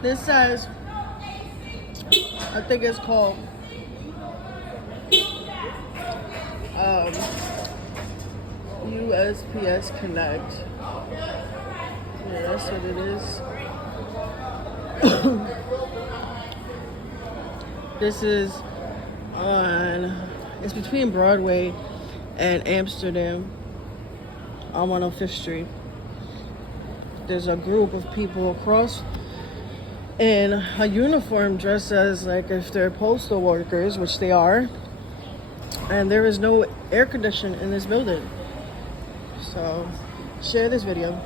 This says, I think it's called USPS Connect. Yeah, that's what it is. This is it's between Broadway and Amsterdam on 105th Street. There's a group of people across in a uniform dressed as like if they're postal workers, which they are. And there is no air conditioning in this building. So, share this video.